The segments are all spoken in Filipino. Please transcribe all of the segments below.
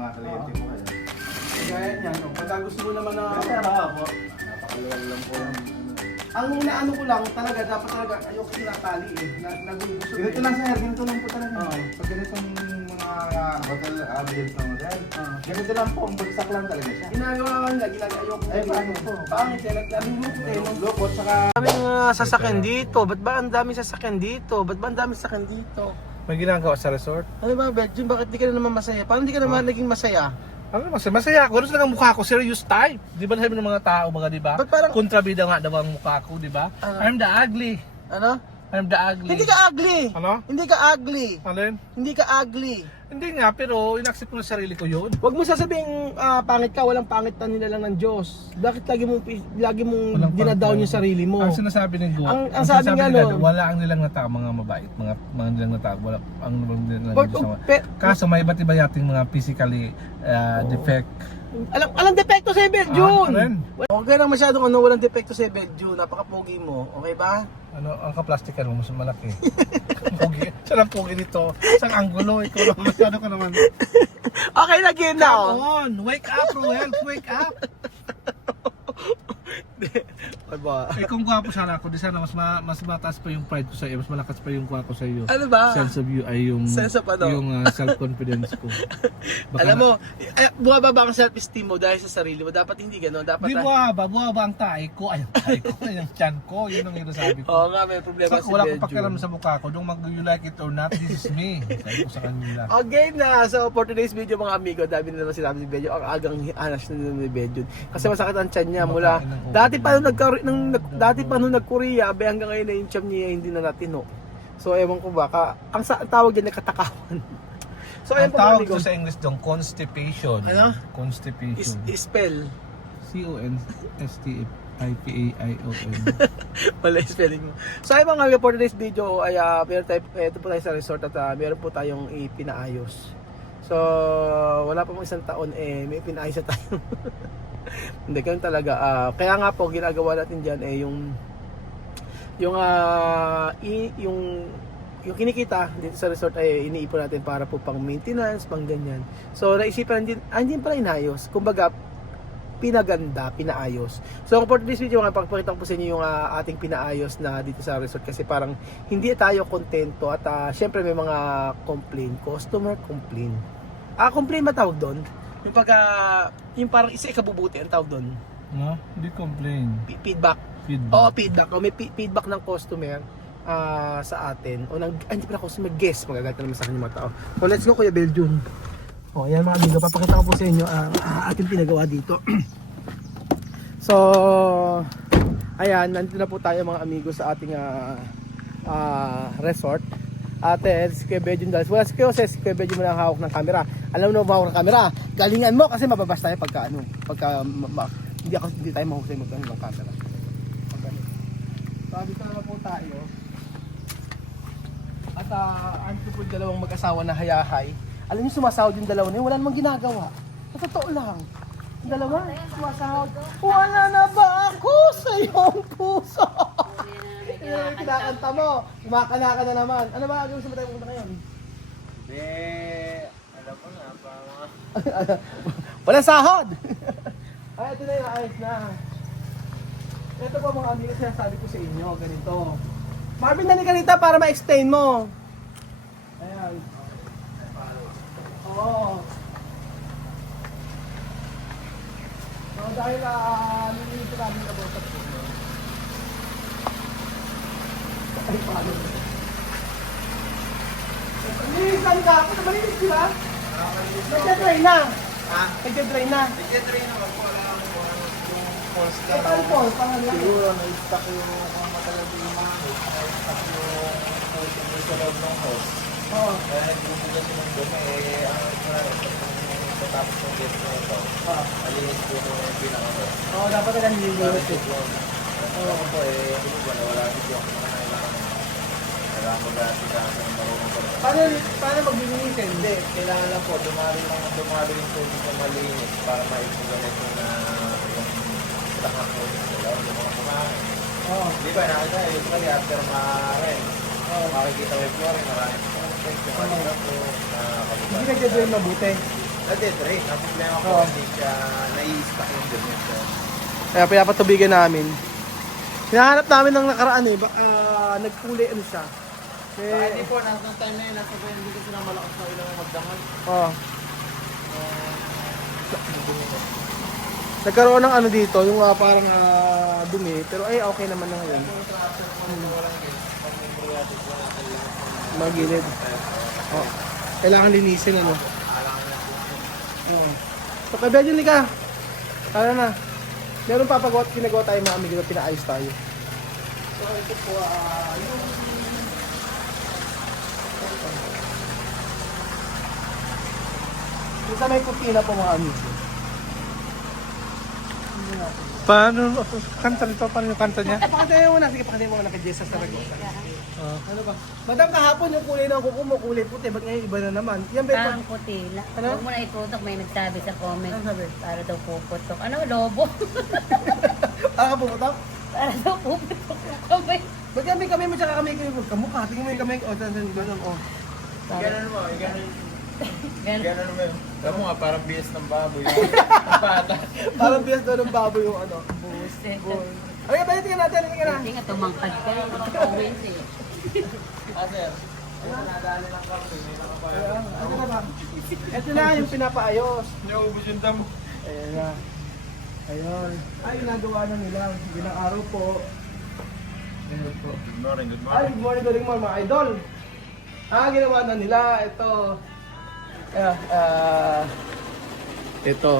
mga kliyente ko kayo. Kaya yan, no? Pagka gusto mo naman na... Pero po, napakaluwag lang po yung Ang inaano ko lang talaga, dapat talaga, ayoko sinatali eh. Nagugusto Ganito lang sir, ganito lang po talaga. Oo. Pag ganitong mga hotel ganito mo sir, ganito lang po, ang bagsak lang talaga siya. Ginagawa ko nila, ayoko. Eh, paano po? Pangit eh, naglalulot eh. Lukot, saka Daming sasakyan dito. Ba't ba ang daming sasakyan dito? Ba't ba ang daming sasakyan dito? may ginagawa sa resort. Ano ba, Belgium? Bakit di ka na naman masaya? Paano di ka naman naging masaya? Ano masaya ako. Gusto lang ang mukha ko, serious type. Di ba nasabi ng mga tao, mga di ba? Ba't parang... Kontrabida nga daw ang mukha ko, di ba? Ano? I'm the ugly. Ano? I'm the ugly. Hindi ka ugly! Ano? Hindi ka ugly! Ano yun? Hindi ka ugly! Hindi nga, pero inaccept ko na sarili ko yun. Huwag mo sasabing pangit ka, walang pangit na nila lang ng Diyos. Bakit lagi mong Walang dinadown pangit. yung sarili mo? Ang sinasabi ng God, Ang sabi nga, nila, no? wala ang nilang natao, mga mabait, mga nilang natao, wala ang nilang But, natao. pe- Kaso may iba't iba yating mga physically defect. Alam depekto sa Belgium. Ano yun? Huwag ka lang masyadong walang depekto sa Belgium. Napaka-pogi mo. Okay ba? Ano, ang kaplastikan mo, mas malaki. Pogi. Saan ang pogi dito? Saan anggulo? Ikaw naman, masyado ka naman. Okay na, game na. Come on! Wake up, Ruel! Wake up! Ano ba? Eh kung gwapo sana ako, di sana mas mataas pa yung pride ko sa iyo, mas malakas pa yung kuha ko sa iyo. Ano ba? Sense of you ay yung Sense of ano? yung self-confidence ko. Baka Alam mo, bumababa ang self-esteem mo dahil sa sarili mo. Dapat hindi gano'n. Dapat di buwaba ang tae ko, ay ang tae ko, ay ang tiyan ko, yun ang sabi ko. Oo nga, may problema So, si wala Belgium. akong pakialam sa mukha ko, nung you like it or not, this is me. Sabi ko sa kanila. Okay na. So for today's video mga amigo, dami na naman sinabi si Belgium. Ang agang hanas na nila ni Belgium. Kasi masakit ang tiyan niya mula. Dati pa nung nag-Korea, hanggang ngayon na yung tiyan niya hindi na natino. So ewan ko baka, ang tawag diyan ay katakawan. So Ang ayun po mga tawag amigo. ko sa English dong, constipation. Ano? Constipation. Spell. C-O-N-S-T-I-P-A-I-O-N. Wala yung spelling mo. So ayun mga amigo, for today's video ay ito po tayo sa resort at meron po tayong ipinaayos. So wala pa pong isang taon may pinaayos na tayo. Hindi ganun talaga. Kaya nga po ginagawa natin diyan yung kinikita dito sa resort ay iniipon natin para po pang maintenance, pang ganyan. So naisipan din pala inayos. Kumbaga pinaganda, pinaayos. So for this video, pagpakita ko po sa inyo yung ating pinaayos na dito sa resort kasi parang hindi tayo kontento at syempre may mga customer complain. Complain ba tawag doon? Yung yung parang isa ikabubuti ang tawag doon. No? Hindi complain. Feedback. Feedback. Oo, feedback. May feedback ng customer sa atin. O hindi pala customer, guest. Magagalit na naman sa kanya mga tao. So let's go Kuya Belgium. O ayan mga amigo, papakita ko po sa inyo ang ating pinagawa dito. So, ayan, nandito na po tayo mga amigo sa ating resort. Si Kuya Belgium dahil wala si Kuya Belgium na hawak ng camera. Alam mo na hawak ng camera, galingan mo kasi mababas tayo pagka hindi tayo mahusay ng camera. So, dito na po tayo. At andito po yung dalawang mag-asawa na hayahay. Alam niyo sumasahod yung dalawa na yun, wala namang ginagawa. Sa totoo lang. Yung dalawa, sumasahod. Wala na ba ako sa iyong puso? Kinakanta mo, kumakala ka na naman. Ano ba gagawin sa matay mo ngayon? Alam ko na, Walang sahod! Ay, ito na yung ayos na. Ito po mga amigo, sinasabi ko sa inyo, ganito. Marvin, nani ka rito para ma-explain mo. Ayan. Oo. So, dahil nililito namin na botas po. Ay, paano? Nililisan ka ako, malinis sila? Nagdadry na. Ha? Nagdadry na. Nag-try naman po, alam ko yung pulse Eh, paano po? Pangalan? Siguro, na-stuck yung kung matagal yung mahit, na-stuck yung pulse yung sa loob ng hose. Oo. Kaya nagbubugas yung dumi, ang pagkatapos ng get mo ito, malinis po yung pinaka-hose. Oo, dapat na nililinis Bakit ito. Ako po hindi ko na wala dito ako kailangan mag-ati ka sa marunong ko. Paano maglilinisin? Hindi, kailangan lang po dumari yung tubig na malinis para maipugalit yung stakak po nila o yung mga kumain. Oo. Di ba, nakita usually after ma-ren, makikita mo yung flooring, maraming conflict, yung halika po, Hindi nagdadry mabuti. dead rain. Ang problema ko, Oo. hindi siya nai-stack yung dumi. Kaya pinapatubigan namin. Hinahanap namin ng nakaraan eh. Baka nagkulay ano siya. Hindi po, nang time na yun, nasa hindi ko sila malakas na ilang magdangal. Oh. Nagkaroon ng ano dito, yung parang dumi. Pero ay okay naman na ngayon. Mga gilid. Oh. Kailangan linisin ano. Oo. So kaya dyan ka. Kaya na. Meron papagawa at ginagawa tayo mga amigo na pinaayos tayo. So ito po yung sa may kurtina po mga amigo. Paano? Kanta nito? Paano yung kanta niya? Pakatay mo na. Sige, pakatay mo na kay Jesus sa Ragosa. Ano ba? Madam, kahapon yung kulay ng kuko mo, kulay puti. Ba't ngayon iba na naman? Yan ba ito? Ang puti. Ano? Huwag mo na itutok, may nagsabi sa comment. Ano sabi? Para daw puputok. Ano, lobo? Ah, puputok? Para daw puputok yung kamay. Ba't yan may kamay mo tsaka kamay ko? Kamukha. Tingnan mo yung kamay ko. O, ganun. O. Ganun mo, ganun. Ganun. Ganun mo yun. Alam mo nga, parang bias ng baboy. Ang bata. Parang biyas doon ng baboy yung ano. Buset. Ay, balitin ka natin. Tingnan na. Hindi nga tumangkad ka. Always eh. Sir, nadali ng kape, may nakapaya. Ano na ba? Ito na yung pinapaayos. Naubos yung damo. Ayan na. Ayun. Ay, ginagawa na nila. Bilang araw po. Good morning, good Ay, good morning, mga idol. Ginawa na nila. Ito. Ito.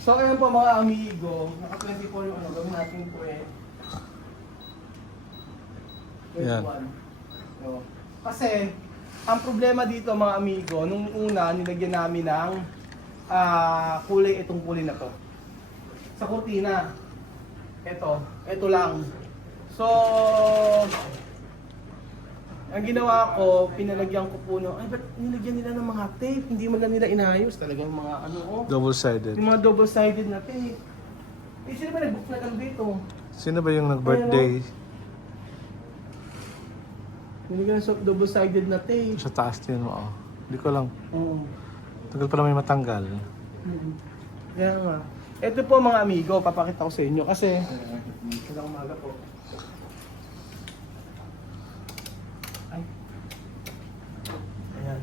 So, ayun po mga amigo. Naka-24 yung ano. Gawin natin po eh. Yan. 21. So, kasi, ang problema dito mga amigo, nung una, nilagyan namin ng kulay, itong kulay na to. Sa kurtina. Ito lang. So, ang ginawa ko, pinalagyan ko po ay ba't nilagyan nila ng mga tape? Hindi man lang nila inayos talagang mga ano, Double-sided. yung mga double-sided na tape. Eh, sino ba nag-book na lang dito? Sino ba yung nag-birthday? Nilagyan sa double-sided na tape. Sa taas din mo, oh. Hindi ko lang. Oo. Tagal pala may matanggal. Kaya nga. Ito po mga amigo, papakita ko sa inyo kasi magandang umaga po. Ay. Ayan.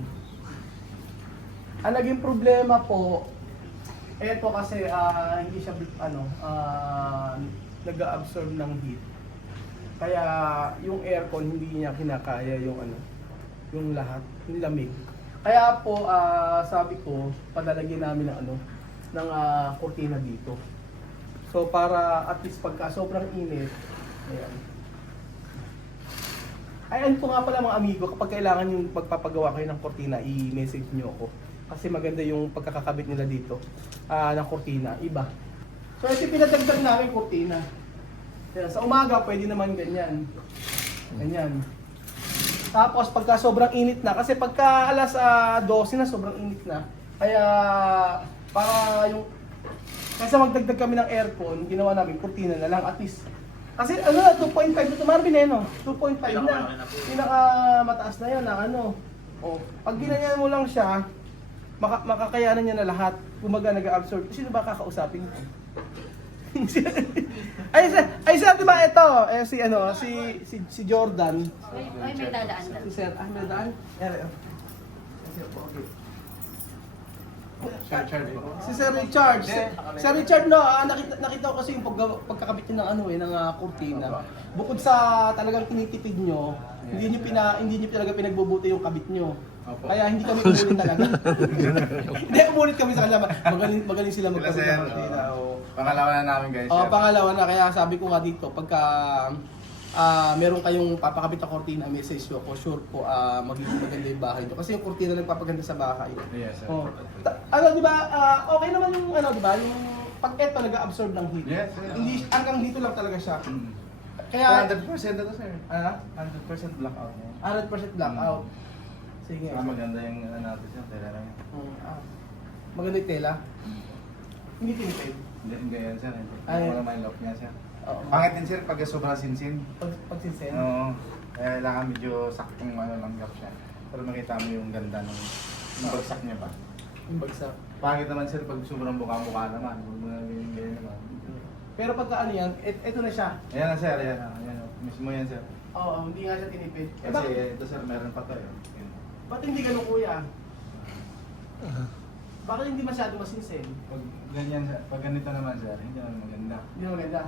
Ang naging problema po, ito kasi hindi siya nag-absorb ng heat. Kaya yung aircon hindi niya kinakaya yung yung lahat, yung lamig. Kaya po sabi ko, padalagyan namin ng kurtina dito. So para at least pagka sobrang init, ayan. Ay, ano po nga pala mga amigo, kapag kailangan yung pagpapagawa kayo ng kurtina, i-message nyo ako. Kasi maganda yung pagkakakabit nila dito ng kurtina, iba. So ito pinadagdag namin kurtina. Ayan, sa umaga pwede naman ganyan. Ganyan. Tapos pagka sobrang init na, kasi pagka alas 12 na sobrang init na. Kaya para yung kasi magdagdag kami ng aircon, ginawa namin kurtina na lang at least. Kasi 2.5 ito Marvin 2.5 na. Pinaka mataas na 'yan ng Oh, pag ginanyan mo lang siya, makakayanan niya na lahat. Kumaga nag-absorb. Sino ba kakausapin ko? ay sir, diba ito? Si Jordan. Ay, may dadaan ka. Si Sir, may daan? Okay. Si Sir Richard. Sir Richard, no, nakita ko kasi yung pagkakabit niyo ng kurtina. Bukod sa talagang tinitipid nyo, hindi niyo talaga pinagbubuti yung kabit nyo. Kaya hindi kami umulit talaga. Hindi, umulit kami sa kanila. Magaling sila magkabit ng kurtina. Pangalawa na namin guys. Pangalawa na, kaya sabi ko nga dito, pagka meron kayong papakabit na kurtina, message ko, sure po magiging maganda yung bahay nyo. Kasi yung kurtina nagpapaganda sa bahay. Yes, sir. Di ba, okay naman yung di ba, yung pag eto nag-absorb ng heat. Yes, yes. Hindi, hanggang dito lang talaga siya. Kaya Kaya, 100% na to sir. 100% blackout. 100% blackout. Sige. Saka maganda yung natin yung tela lang. Maganda yung tela. Hindi tinipid. Hindi ganyan sir. Ay. Wala may lock niya sir. Oo. Pangit din sir pag sobrang sinsin. Pag sinsen. Oo. Kailangan medyo saktong lang gap siya. Pero makita mo yung ganda ng bagsak niya ba. Yung bagsak. Pangit naman sir pag sobrang buka-buka naman. Huwag mo na ganyan naman. Pero pagka ano yan, eto na siya. Ayan na sir, ayan. Ayan, mismo yan sir. Oo, hindi nga siya tinipid. Eh, Kasi bakit, ito sir, meron pa to eh. Yun. ba't hindi ganun kuya? Bakit hindi masyado masinsin? Pag ganyan, pag ganito naman sir, hindi naman maganda. Hindi mo maganda.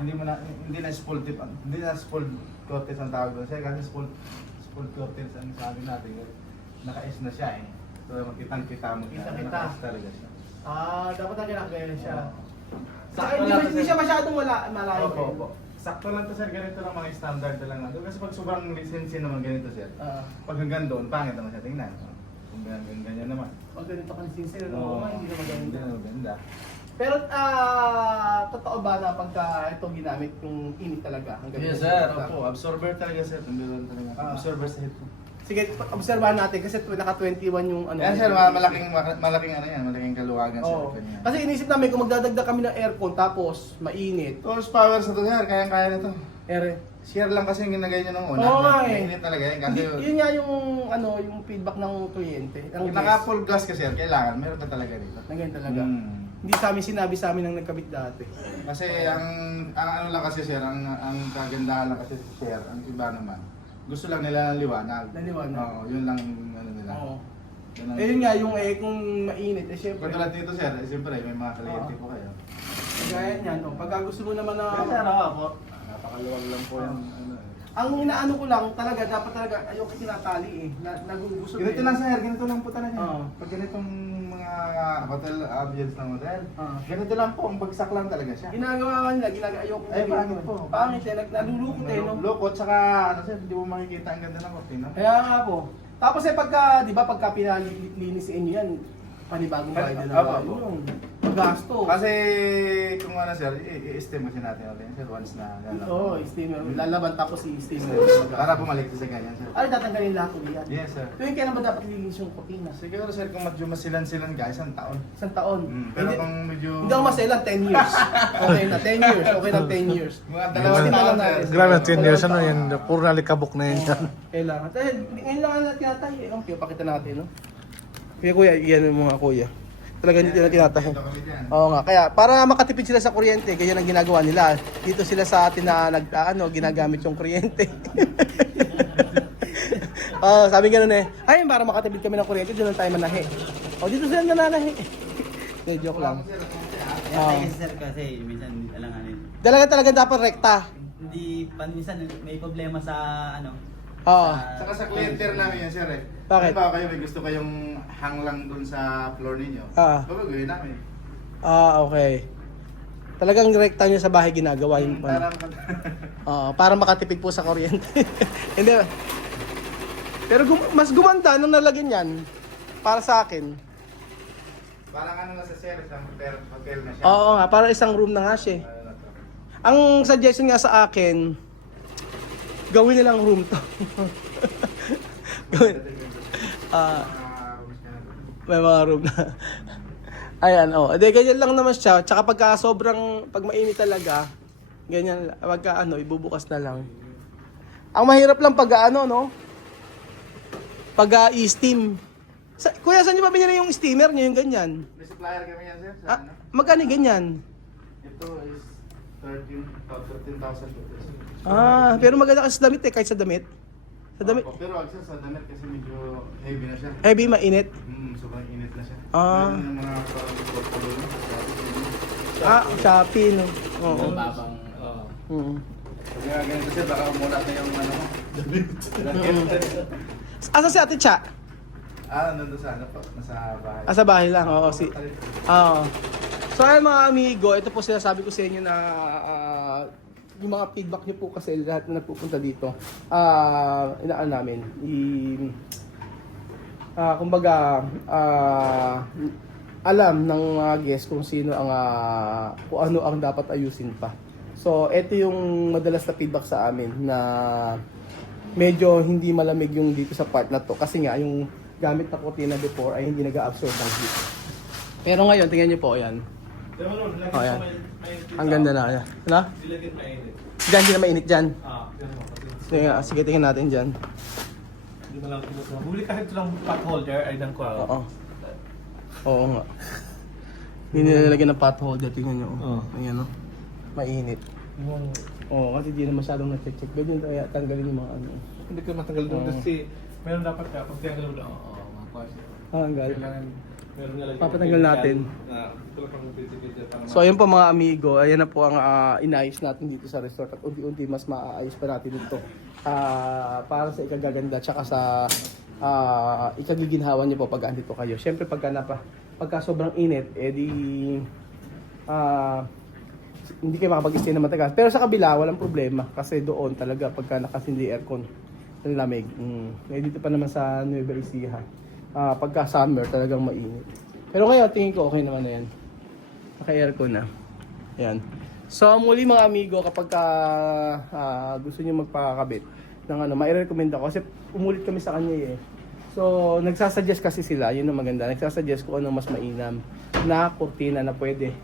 Hindi na spool tip, hindi na spool coatis ang tawag doon. Sir, kasi spool coatis ang sabi natin. Naka-S na siya eh. So makitang-kita mo siya. Kita-kita. Naka-S talaga siya. Ah, dapat na ganyan siya. Sakto Saka hindi, lang to, hindi sir. siya masyadong malayo. Opo, opo. Sakto lang to sir, ganito lang mga standard na lang natin. Kasi pag sobrang lisensi naman ganito sir. Ah, Pag hanggang doon, pangit naman siya tingnan. Kung ganyan naman. pag ganito ka sinsin, Oo. hindi na Hindi maganda. na maganda. Pero totoo ba na pagka ito ginamit yung init talaga? Ang ganito? Yes sir, opo. Absorber talaga sir. Nandun talaga. Ah. Absorber sa headphone. Sige, obserbahan natin kasi naka 21 yung ano. Yan sir, malaking ano yan, malaking kaluwagan sir. Oo. Ganyan. Kasi inisip namin kung magdadagdag kami ng aircon tapos mainit. Torus power sa to sir, kayang-kaya na to. Ere. Share lang kasi yung ginagay nyo nung una. Oo nga eh. Mainit talaga yan kasi Yun nga yung ano, yung feedback ng kliyente. Ng yung naka full glass kasi yan, kailangan meron ka talaga dito. Na ganyan talaga. Mm. Hindi sa amin sinabi sa amin nang nagkabit dati. Kasi ang ano lang kasi sir, ang kagandahan lang kasi sa share, ang iba naman. Gusto lang nila ng liwanag. Ng liwanag. Oo, yun lang ano nila. Oo. Yun ang- Eh yun nga, yung kung mainit, eh syempre. Katulad dito sir, siyempre may mga kliyente Oo. po kayo. Gaya niyan, oh, pagka gusto mo naman na... Kasi ano ako, napakaluwag lang po yung ano eh. Ang inaano ko lang talaga, dapat talaga, ayoko tinatali eh. Nagugusto Ganito lang sir, ganito lang po talaga. Oo. Pag ganitong mga hotel ambience ng hotel, Oo. ganito lang po, ang bagsak lang talaga siya. Ginagawa ka nila, ayoko Ay, pangit po. Pangit eh, nalulukot eh, no? Lukot, saka ano sir, hindi mo makikita ang ganda ng cortina. Kaya nga po. Tapos eh pagka, di ba pagka pinalinis sa inyo yan, panibagong bayad na Opo, naman opo. yun. Magasto. Kasi kung ano sir, i-estimate kasi natin ulit sir once na gano'n. Oo, steamer. Lalaban tapos si steamer. Para bumalik sa ganyan sir. Ay, tatanggalin lahat ulit yan. Yes sir. Tuwing kailan ba dapat lilinis yung cortina? Siguro sir, kung medyo masilan-silan guys, isang taon. Isang taon. Pero Hindi, kung medyo... hindi ako maselan, 10 years. Okay na, 10 years. Okay na 10 years. Mga dalawang Hindi taon na sir. natin. Grabe, 10 years ano yan. Puro nalikabok na yan. Kailangan. Dahil ngayon lang natin tinatayo. Kaya pakita natin, no? Kaya kuya, yan yung mga kuya. Talaga hindi na tinatayo. Ito kami dyan. Oo nga, kaya para makatipid sila sa kuryente, ganyan ang ginagawa nila. Dito sila sa atin na ginagamit yung kuryente. Sabi ganoon eh, ay para makatipid kami ng kuryente, doon lang tayo manahi. O dito sila nananahi. Eh, joke lang. Oo. Sir, kasi minsan alanganin. Talaga dapat rekta. Hindi, minsan may problema sa ano. Oo. Saka sa clienter namin yan sir eh. Bakit? Halimbawa kayo may gusto kayong hang lang dun sa floor ninyo. Gagawin namin. Okay. Talagang rekta nyo sa bahay ginagawa yung Para para makatipid po sa kuryente. Hindi. Pero mas gumanda nung nalagyan yan para sa akin. parang ano na sa sir, isang hotel na siya. Oo nga, para isang room na nga siya. Ano na to. Ang suggestion nga sa akin, gawin nilang room to. Gawin. May mga room na. Ayan, oh. Ede, ganyan lang naman siya. Tsaka pagka pag mainit talaga, ganyan, pagka ibubukas na lang. Ang mahirap lang pag no? Pag i-steam. Kuya, saan nyo ba binili yung steamer nyo, yung ganyan? May supplier kami yan sir. Sa Ah, ano? magkano yung ganyan? Ito is 13,000 pesos. Pero maganda kasi sa damit kahit sa damit. Sa damit, Opo, pero sir, sa damit kasi medyo heavy na siya. heavy, mainit. Sobrang init na siya. Ah. Meron yung mga parang portable na. Shopee, no? Oo. Babang. Mm. Pag nga ganito sir, baka umulat na yung ano. Asa si Ate Cha? Nandun sa ano po, nasa bahay. Sa bahay lang, oo. Oo. So ayun mga amigo, ito po sinasabi ko sa inyo na yung mga feedback niyo po kasi lahat na nagpupunta dito, inaan namin. Kumbaga, alam ng mga guests kung sino ang kung ano ang dapat ayusin pa. So ito yung madalas na feedback sa amin na medyo hindi malamig yung dito sa part na to kasi nga yung gamit na cortina before ay hindi nag-absorb ng heat. Pero ngayon, tingnan niyo po, ayan. Oh, ayan. Ang ganda na. Ayan. Ano? Diyan, hindi na mainit dyan. Sige, tingnan natin dyan. Hindi mo lang bumili kahit lang pot holder ay nang Oo. Oo nga. Hindi nilalagyan ng pot holder, tingnan nyo. Oo. Ayan, no? Mainit. Yung, Oo, kasi di na masyadong na-check. Ganyan kaya tanggalin yung mga ano. hindi ko matagal doon Oo. kasi meron dapat ka, pag tinagalaw doon, oo, mga kasi. Tanggal. Kailangan, meron nga lang. Papatanggal natin. Ito lang pang pizza para So ayun po mga amigo, ayan na po ang inayos natin dito sa resort at unti-unti mas maaayos pa natin dito para sa ikagaganda tsaka sa ikagiginhawa niyo po pag andito kayo. Siyempre pagka sobrang init, edi hindi kayo makapag-stay na matagal. Pero sa kabila, walang problema kasi doon talaga pagka nakasindi aircon, ang lamig. Dito pa naman sa Nueva Ecija, pagka summer talagang mainit. Pero ngayon tingin ko okay naman na yan. Naka-aircon na. Ayan. So muli mga amigo, kapag gusto niyo magpakakabit ng ano, mai-recommend ako kasi umulit kami sa kanya eh. So nagsasuggest kasi sila, yun ang maganda. Nagsasuggest kung anong mas mainam na kurtina na pwede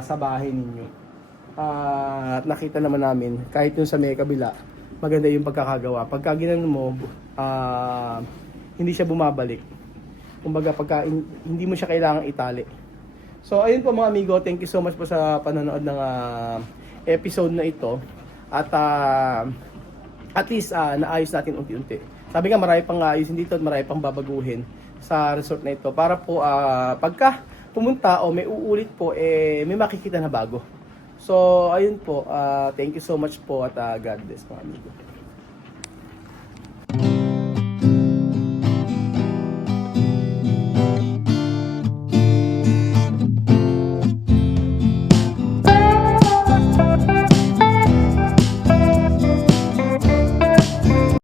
sa bahay ninyo. At nakita naman namin, kahit yung sa may kabila, maganda yung pagkakagawa. Pagka ginanon mo, hindi siya bumabalik. Kumbaga pagka hindi mo siya kailangang itali. So ayun po mga amigo, thank you so much po sa panonood ng episode na ito. At least naayos natin unti-unti. Sabi nga marami pang ayusin dito at marami pang babaguhin sa resort na ito para po pagka pumunta o may uulit po may makikita na bago. So ayun po, thank you so much po at God bless mga amigo.